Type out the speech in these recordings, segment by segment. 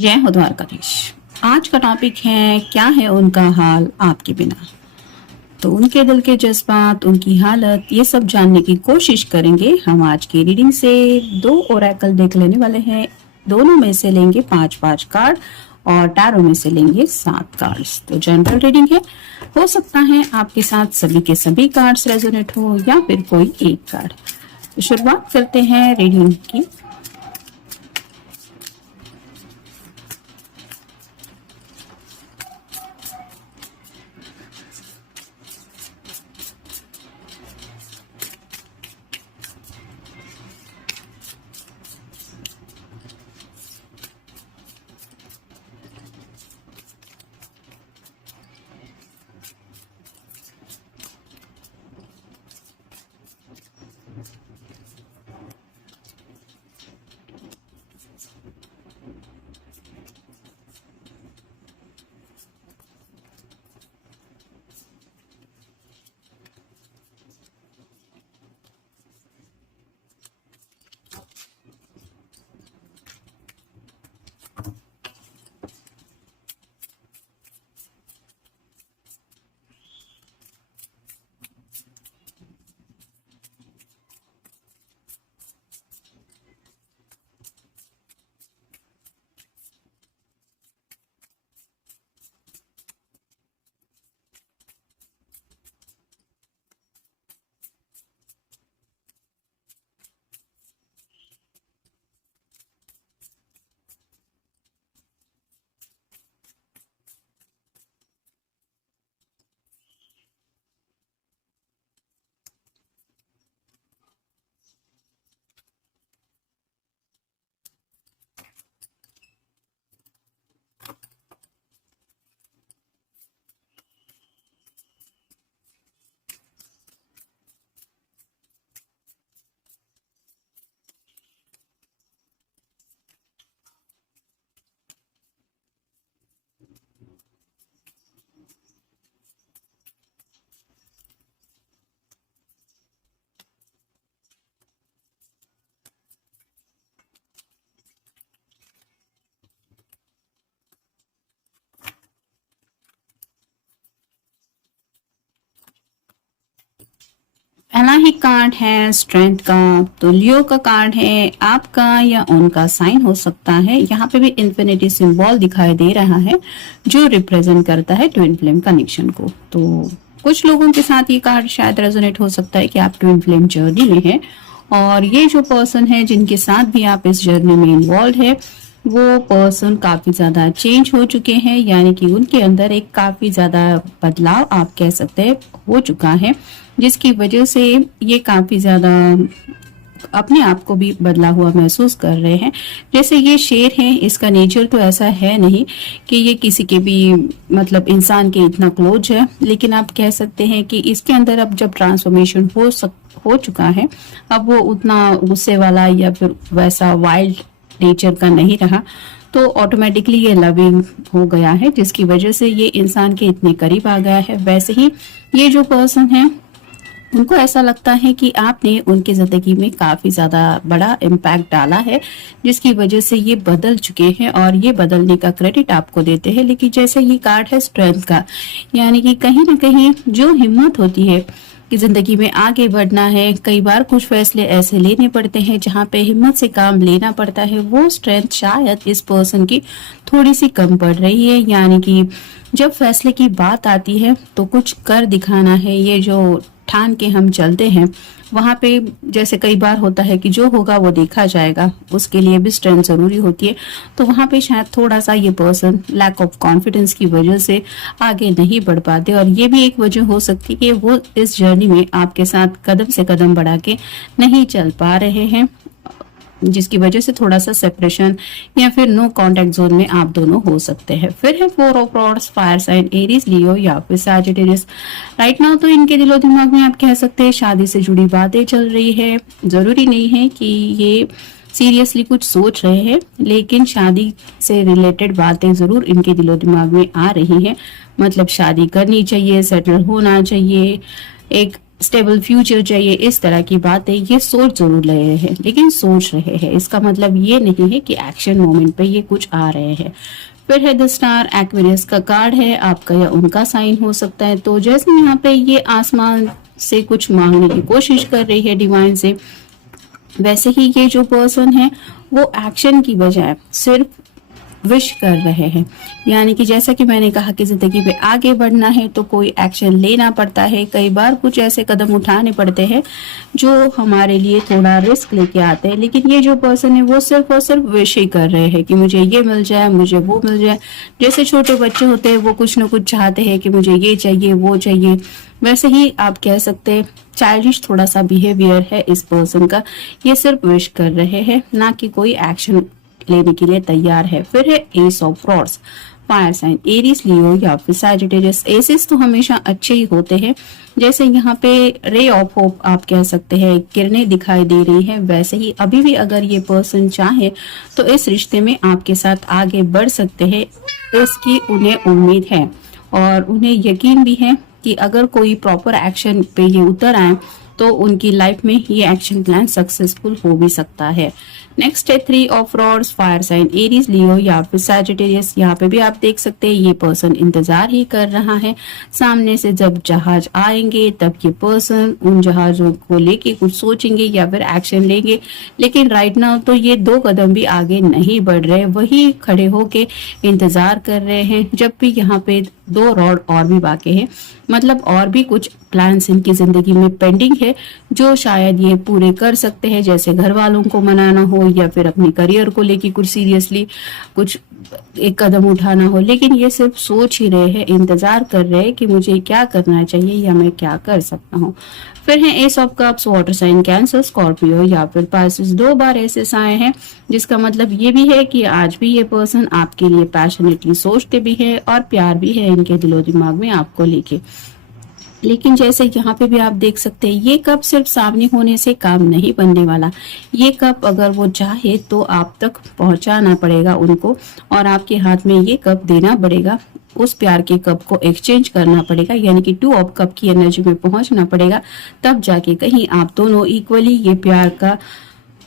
जय हो द्वारकाधीश। आज का टॉपिक है क्या है उनका हाल आपके बिना। तो उनके दिल के जज्बात, उनकी हालत, ये सब जानने की कोशिश करेंगे हम आज की रीडिंग से। दो ओरेकल देख लेने वाले हैं, दोनों में से लेंगे 5-5 कार्ड और टैरो में से लेंगे 7 कार्ड्स। तो जनरल रीडिंग है, हो सकता है आपके साथ सभी के सभी कार्ड्स रेजोनेट हो या फिर कोई एक कार्ड। तो शुरुआत करते हैं रीडिंग की। पहला ही कार्ड है स्ट्रेंथ का। तो लियो का कार्ड है, आपका या उनका साइन हो सकता है। यहाँ पे भी इन्फिनिटी सिंबल दिखाई दे रहा है जो रिप्रेजेंट करता है ट्विन फ्लेम कनेक्शन को। तो कुछ लोगों के साथ ये कार्ड शायद रेजोनेट हो सकता है कि आप ट्विन फ्लेम जर्नी में हैं और ये जो पर्सन है जिनके साथ भी आप इस जर्नी में इन्वॉल्व है वो पर्सन काफी ज्यादा चेंज हो चुके हैं, यानी कि उनके अंदर एक काफी ज्यादा बदलाव आप कह सकते हैं हो चुका है, जिसकी वजह से ये काफी ज्यादा अपने आप को भी बदला हुआ महसूस कर रहे हैं। जैसे ये शेर है, इसका नेचर तो ऐसा है नहीं कि ये किसी के भी मतलब इंसान के इतना क्लोज है, लेकिन आप कह सकते हैं कि इसके अंदर अब जब ट्रांसफॉर्मेशन हो चुका है, अब वो उतना गुस्से वाला या फिर वैसा वाइल्ड नेचर का नहीं रहा, तो ऑटोमेटिकली ये लविंग हो गया है, जिसकी वजह से ये इंसान के इतने करीब आ गया है। वैसे ही ये जो पर्सन है उनको ऐसा लगता है कि आपने उनकी जिंदगी में काफी ज्यादा बड़ा इम्पैक्ट डाला है, जिसकी वजह से ये बदल चुके हैं और ये बदलने का क्रेडिट आपको देते हैं। लेकिन जैसे ये कार्ड है स्ट्रेंथ का, यानी कि कहीं ना कहीं जो हिम्मत होती है कि जिंदगी में आगे बढ़ना है, कई बार कुछ फैसले ऐसे लेने पड़ते हैं जहाँ पे हिम्मत से काम लेना पड़ता है, वो स्ट्रेंथ शायद इस पर्सन की थोड़ी सी कम पड़ रही है। यानी कि जब फैसले की बात आती है तो कुछ कर दिखाना है, ये जो ठान के हम चलते हैं वहां पे जैसे कई बार होता है कि जो होगा वो देखा जाएगा, उसके लिए भी स्ट्रेंथ जरूरी होती है। तो वहां पे शायद थोड़ा सा ये पर्सन लैक ऑफ कॉन्फिडेंस की वजह से आगे नहीं बढ़ पाते और ये भी एक वजह हो सकती है कि वो इस जर्नी में आपके साथ कदम से कदम बढ़ा के नहीं चल पा रहे हैं, जिसकी वजह से थोड़ा सा सेपरेशन या फिर नो कांटेक्ट जोन में आप दोनों हो सकते हैं। फिर है 4 of rods, fire sign Aries, Leo या फिर सैजिटेरियस। राइट नाउ तो इनके दिलो दिमाग में आप कह सकते हैं शादी से जुड़ी बातें चल रही है। जरूरी नहीं है कि ये सीरियसली कुछ सोच रहे हैं, लेकिन शादी से रिलेटेड बातें जरूर इनके दिलो दिमाग में आ रही हैं। मतलब शादी करनी चाहिए, सेटल होना चाहिए, एक स्टेबल फ्यूचर चाहिए, इस तरह की बातें ये सोच जरूर रहे हैं, लेकिन सोच रहे हैं, इसका मतलब ये नहीं है कि एक्शन मोमेंट पे ये कुछ आ रहे हैं। फिर है द स्टार, एक्वेरियस का कार्ड है, आपका या उनका साइन हो सकता है। तो जैसे यहाँ पे ये आसमान से कुछ मांगने की कोशिश कर रही है डिवाइन से, वैसे ही ये जो पर्सन है वो एक्शन की बजाय सिर्फ विश कर रहे हैं। यानी कि जैसा कि मैंने कहा कि जिंदगी में आगे बढ़ना है तो कोई एक्शन लेना पड़ता है, कई बार कुछ ऐसे कदम उठाने पड़ते हैं जो हमारे लिए थोड़ा रिस्क लेके आते हैं, लेकिन ये जो पर्सन है वो सिर्फ और सिर्फ विश ही कर रहे हैं कि मुझे ये मिल जाए, मुझे वो मिल जाए। जैसे छोटे बच्चे होते हैं वो कुछ ना कुछ चाहते हैं कि मुझे ये चाहिए वो चाहिए, वैसे ही आप कह सकते हैं चाइल्डिश थोड़ा सा बिहेवियर है इस पर्सन का। ये सिर्फ विश कर रहे हैं, ना कि कोई एक्शन लेने के लिए तैयार है। फिर है ace of rods, fire sign, Aries, Leo या फिर सैजिटेरियस। एसेस तो हमेशा अच्छे ही होते हैं, जैसे यहाँ पे रे ऑफ होप आप कह सकते हैं, किरणें दिखाई दे रही है। वैसे ही अभी भी अगर ये पर्सन चाहे तो इस रिश्ते में आपके साथ आगे बढ़ सकते हैं, इसकी उन्हें उम्मीद है और उन्हें यकीन भी है कि अगर कोई प्रॉपर एक्शन पे ये उतर आए तो उनकी लाइफ में ये एक्शन प्लान सक्सेसफुल हो भी सकता है। नेक्स्ट है three of rods, fire sign, Aries, Leo या फिर सैजिटेरियस। यहाँ पे भी आप देख सकते हैं ये पर्सन इंतजार ही कर रहा है, सामने से जब जहाज आएंगे तब ये पर्सन उन जहाजों को लेके कुछ सोचेंगे या फिर एक्शन लेंगे। लेकिन राइट नाउ तो ये 2 कदम भी आगे नहीं बढ़ रहे, वही खड़े होके इंतजार कर रहे हैं। जब भी यहाँ पे 2 रॉड और भी बाकी है, मतलब और भी कुछ प्लान्स इनकी जिंदगी में पेंडिंग है जो शायद ये पूरे कर सकते हैं, जैसे घर वालों को मनाना हो या फिर अपने करियर को लेके कुछ सीरियसली कुछ एक कदम उठाना हो। लेकिन ये सिर्फ सोच ही रहे हैं, इंतजार कर रहे हैं कि मुझे क्या करना चाहिए या मैं क्या कर सकता हूँ। फिर है ace of cups, water sign, cancer, Scorpio या फिर पाइसेस। 2 बार ऐसे आए हैं, जिसका मतलब ये भी है कि आज भी ये पर्सन आपके लिए पैशनेटली सोचते भी है और प्यार भी है इनके दिलो दिमाग में आपको लेके। लेकिन जैसे यहाँ पे भी आप देख सकते हैं ये कप सिर्फ सामने होने से काम नहीं बनने वाला, ये कप अगर वो चाहे तो आप तक पहुंचाना पड़ेगा उनको और आपके हाथ में ये कप देना पड़ेगा, उस प्यार के कप को एक्सचेंज करना पड़ेगा, यानी कि 2 ऑफ कप की एनर्जी में पहुंचना पड़ेगा, तब जाके कहीं आप दोनों इक्वली ये प्यार का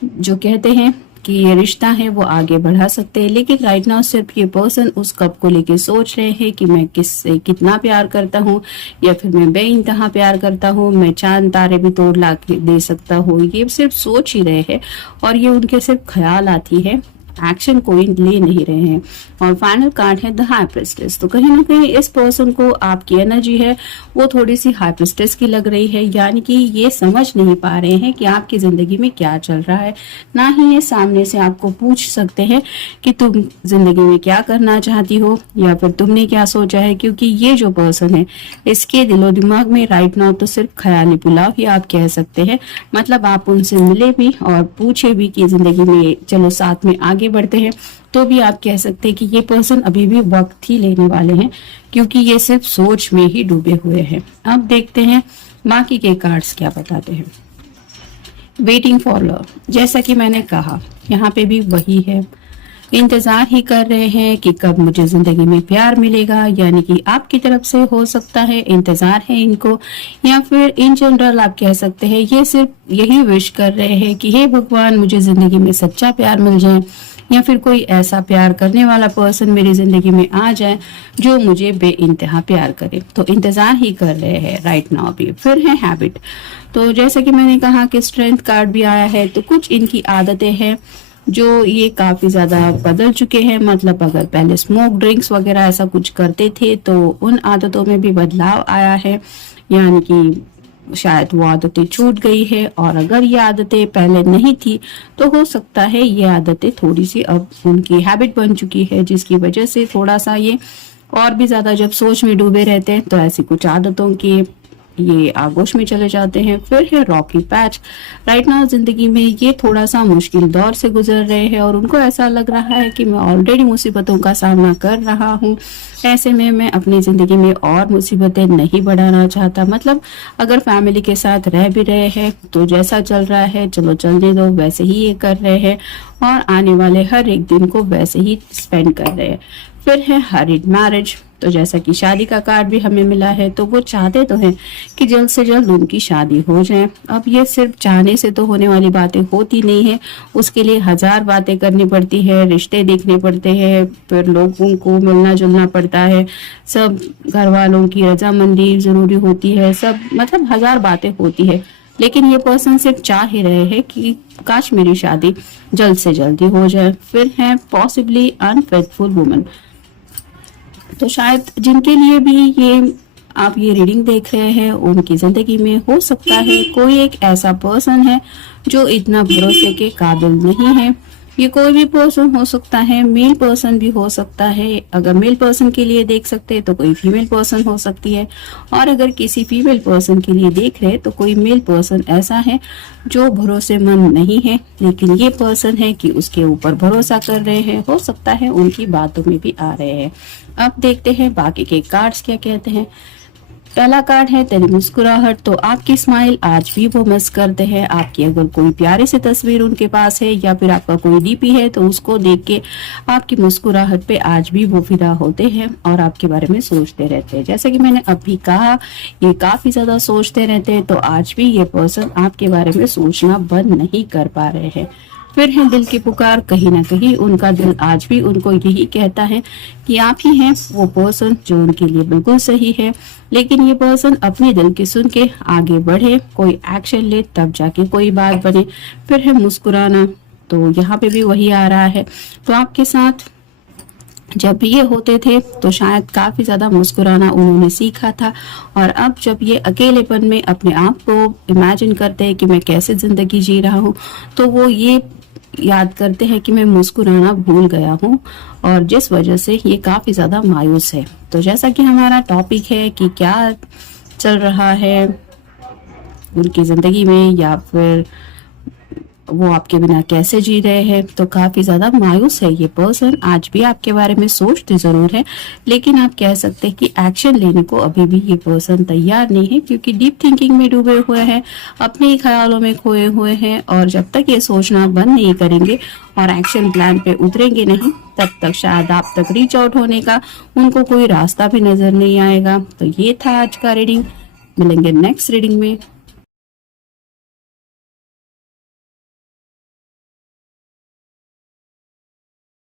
जो कहते हैं कि ये रिश्ता है वो आगे बढ़ा सकते हैं। लेकिन राइट नाउ सिर्फ ये पर्सन उस कप को लेके सोच रहे हैं कि मैं किससे कितना प्यार करता हूँ या फिर मैं बेइंतहा प्यार करता हूँ, मैं चांद तारे भी तोड़ ला के दे सकता हूँ। ये सिर्फ सोच ही रहे हैं और ये उनके सिर्फ ख्याल आती है, एक्शन कोई ले नहीं रहे हैं। और फाइनल कार्ड है द हाई प्रिस्टेस। तो कहीं ना कहीं इस पर्सन को आपकी एनर्जी है वो थोड़ी सी हाई प्रिस्टेस की लग रही है, यानी कि ये समझ नहीं पा रहे हैं कि आपकी जिंदगी में क्या चल रहा है, ना ही ये सामने से आपको पूछ सकते हैं कि तुम जिंदगी में क्या करना चाहती हो या फिर तुमने क्या सोचा है, क्योंकि ये जो पर्सन है इसके दिलो दिमाग में राइट नाउ तो सिर्फ ख्याली पुलाव ही आप कह सकते हैं। मतलब आप उनसे मिले भी और पूछे भी कि जिंदगी में चलो साथ में आगे बढ़ते हैं, तो भी आप कह सकते हैं कि ये पर्सन अभी भी वक्त ही लेने वाले हैं, क्योंकि ये सिर्फ सोच में ही डूबे हुए हैं। अब देखते हैं बाकी के कार्ड्स क्या बताते हैं। वेटिंग फॉर लव, जैसा कि मैंने कहा यहाँ पे भी वही है, इंतजार ही कर रहे हैं कि कब मुझे जिंदगी में प्यार मिलेगा, यानी कि आपकी तरफ से हो सकता है इंतजार है इनको, या फिर इन जनरल आप कह सकते हैं ये सिर्फ यही विश कर रहे हैं कि हे भगवान मुझे जिंदगी में सच्चा प्यार मिल जाए या फिर कोई ऐसा प्यार करने वाला पर्सन मेरी जिंदगी में आ जाए जो मुझे बेइंतहा प्यार करे। तो इंतजार ही कर रहे हैं राइट नाउ भी। फिर है हैबिट, तो जैसा कि मैंने कहा कि स्ट्रेंथ कार्ड भी आया है, तो कुछ इनकी आदतें हैं जो ये काफी ज्यादा बदल चुके हैं। मतलब अगर पहले स्मोक ड्रिंक्स वगैरह ऐसा कुछ करते थे तो उन आदतों में भी बदलाव आया है, यानी कि शायद वो आदतें छूट गई है, और अगर ये आदतें पहले नहीं थी तो हो सकता है ये आदतें थोड़ी सी अब उनकी हैबिट बन चुकी है, जिसकी वजह से थोड़ा सा ये और भी ज्यादा जब सोच में डूबे रहते हैं तो ऐसी कुछ आदतों की ये आगोश में चले जाते हैं। फिर है रॉकी पैच, राइट नाउ जिंदगी में ये थोड़ा सा मुश्किल दौर से गुजर रहे हैं और उनको ऐसा लग रहा है कि मैं ऑलरेडी मुसीबतों का सामना कर रहा हूँ, ऐसे में मैं अपनी जिंदगी में और मुसीबतें नहीं बढ़ाना चाहता। मतलब अगर फैमिली के साथ रह भी रहे हैं तो जैसा चल रहा है चलो चलने दो, वैसे ही ये कर रहे हैं और आने वाले हर एक दिन को वैसे ही स्पेंड कर रहे हैं। फिर है हरिड मैरिज, तो जैसा कि शादी का कार्ड भी हमें मिला है, तो वो चाहते तो हैं कि जल्द से जल्द उनकी शादी हो जाए। अब ये सिर्फ चाहने से तो होने वाली बातें होती नहीं है, उसके लिए हजार बातें करनी पड़ती है, रिश्ते देखने पड़ते हैं, फिर लोगों को मिलना जुलना पड़ता है, सब घर वालों की रजामंदी जरूरी होती है, सब मतलब हजार बातें होती है। लेकिन ये पर्सन सिर्फ चाह ही रहे हैं कि काश मेरी शादी जल्द से जल्द ही हो जाए। फिर है पॉसिबली अनफेथफुल वुमन। तो शायद जिनके लिए भी ये आप ये रीडिंग देख रहे हैं, उनकी जिंदगी में हो सकता है कोई एक ऐसा पर्सन है जो इतना भरोसे के काबिल नहीं है। ये कोई भी पर्सन हो सकता है, मेल पर्सन भी हो सकता है। अगर मेल पर्सन के लिए देख सकते हैं तो कोई फीमेल पर्सन हो सकती है, और अगर किसी फीमेल पर्सन के लिए देख रहे हैं तो कोई मेल पर्सन ऐसा है जो भरोसेमंद नहीं है, लेकिन ये पर्सन है कि उसके ऊपर भरोसा कर रहे हैं, हो सकता है उनकी बातों में भी आ रहे हैं। अब देखते हैं बाकी के कार्ड्स क्या कहते हैं। पहला कार्ड है तेरी मुस्कुराहट। तो आपकी स्माइल आज भी वो मिस करते हैं। आपकी अगर कोई प्यारी सी तस्वीर उनके पास है या फिर आपका कोई डीपी है तो उसको देख के आपकी मुस्कुराहट पे आज भी वो फिदा होते हैं और आपके बारे में सोचते रहते हैं। जैसे कि मैंने अभी कहा, ये काफी ज्यादा सोचते रहते हैं, तो आज भी ये पर्सन आपके बारे में सोचना बंद नहीं कर पा रहे हैं। फिर है दिल की पुकार। कहीं ना कहीं उनका दिल आज भी उनको यही कहता है कि आप ही हैं वो पर्सन जो उनके लिए बिल्कुल सही है, लेकिन ये पर्सन अपने दिल की सुन के आगे बढ़े, कोई एक्शन ले, तब जाके कोई बात बने। फिर है मुस्कुराना। तो यहाँ पे भी वही आ रहा है। तो आपके साथ जब ये होते थे तो शायद काफी ज्यादा मुस्कुराना उन्होंने सीखा था, और अब जब ये अकेलेपन में अपने आप को इमेजिन करते हैं कि मैं कैसे जिंदगी जी रहा हूँ, तो वो ये याद करते हैं कि मैं मुस्कुराना भूल गया हूँ, और जिस वजह से ये काफी ज्यादा मायूस है। तो जैसा कि हमारा टॉपिक है कि क्या चल रहा है उनकी जिंदगी में, या फिर वो आपके बिना कैसे जी रहे हैं, तो काफी ज्यादा मायूस है ये पर्सन। आज भी आपके बारे में सोचते जरूर है, लेकिन आप कह सकते हैं कि एक्शन लेने को अभी भी ये पर्सन तैयार नहीं है, क्योंकि डीप थिंकिंग में डूबे हुए हैं, अपने ही ख्यालों में खोए हुए हैं। और जब तक ये सोचना बंद नहीं करेंगे और एक्शन प्लान पे उतरेंगे नहीं, तब तक शायद आप तक रीच आउट होने का उनको कोई रास्ता भी नजर नहीं आएगा। तो ये था आज का रीडिंग। मिलेंगे नेक्स्ट रीडिंग में।